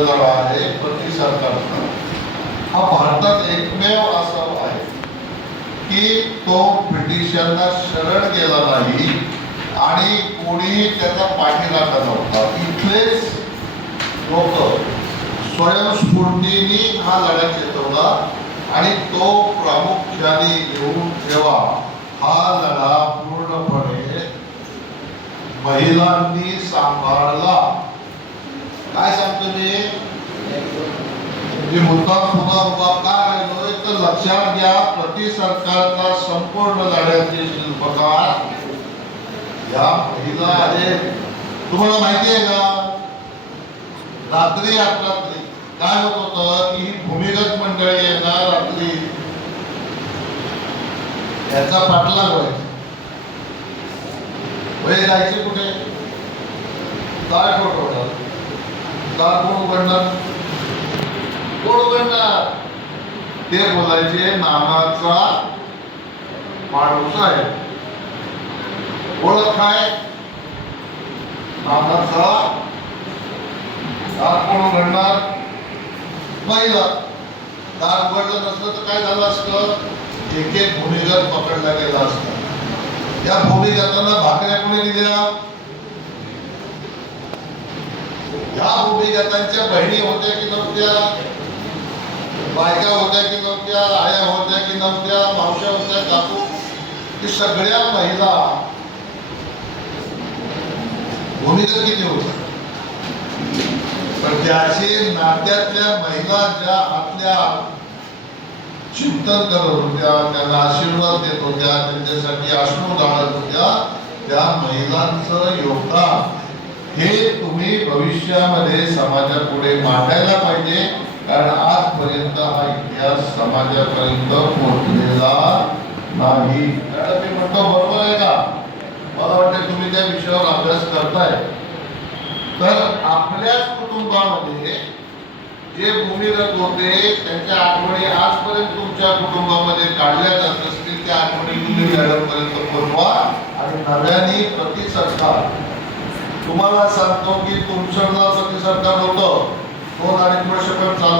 लढा आहे प्रति सरकारचा हा भारतात एकमेव असा आहे की तो ब्रिटिशांना शरण गेला नाही आणि कोणीही त्याचा पाठीराखा नव्हता. इथलेच लोक स्वयंस्फूर्तीने हा लढा चेतवला आणि तो प्रामुख्याने घेऊन ठेवा हा लढा पूर्णपणे महिलांनी सांभाळला काय सांगतो मी मी मुद्दा पुन्हा उभा का राहिलोय तर लक्षात घ्या प्रति सरकारचा संपूर्ण लढ्याचे शिल्पकार या महिला आहेत तुम्हाला माहिती आहे का? रात्री अपरात्री काय होत होतं? की ही भूमिगत मंडळी आहे ना रात्री याचा पाठलाग व्हायचा वय जायचे कुठे? काय फोटो काय कोण उघडणार कोण उघडणार ते बोलायचे नामाचा माणूस आहे. ओळख काय? नामाचा दार कोण उघडणार पहिला दात उघडलं नसलं तर काय झालं असतं? एक एक भूमिगत पकडला गेला असता. या भूमिगतांना भाकऱ्या कोणी दिल्या? या भूमिगतांच्या बहिणी होत्या की नव्हत्या? बायका होत्या की नव्हत्या आया होत्या की नव्हत्या मावश्या होत्या काकू की सगळ्या महिला भूमिगत किती होत्या? पण त्याचे नात्यातल्या महिला ज्या आपल्या चिंतन करत होत्या त्यांना आशीर्वाद देत होत्या त्यांच्यासाठी अश्रू गाळत होत्या त्या महिलांचं योगदान हे तुम्ही भविष्यामध्ये समाजापुढे मांडायला पाहिजे. कारण आजपर्यंत हा इतिहास समाजापर्यंत पोहोचलेला नाही. कारण मी म्हणतो बरोबर आहे का? मला वाटतं तुम्ही त्या विषयावर अभ्यास करताय. तर आपल्याच कुटुंबामध्ये जे भूमिगत होते त्यांच्या आठवणी आजपर्यंत तुमच्या कुटुंबामध्ये काढल्या जात असतील त्या आठवणी तुम्ही मॅडमपर्यंत पोहोचवा आणि नव्याने प्रतिसरकार तुम्हाला सांगतो की तुमचं नाव प्रति होतं. दोन अडीच वर्ष पण चाललं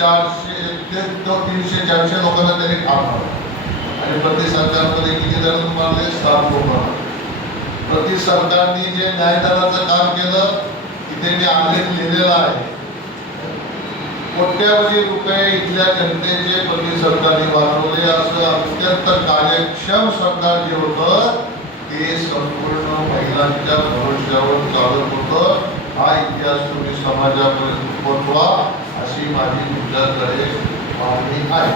चारशे ते तीनशे चारशे लोकांना त्यांनी काम आणि प्रति सरकारमध्ये किती जण तुम्हाला सात लोक प्रति सरकारने जे न्यायदानाचं काम केलं तिथे ते आलेख लिहिलेला आहे कोट्यावधी रुपये इथल्या जनतेचे प्रति सरकारने वाचवले. असं अत्यंत कार्यक्षम सरकार जे होतं ते संपूर्ण महिलांच्या भविष्यावर चालत होतं. हा इतिहास तुम्ही समाजापर्यंत पोहोचवा. अशी माझी तुमच्याकडे मागणी आहे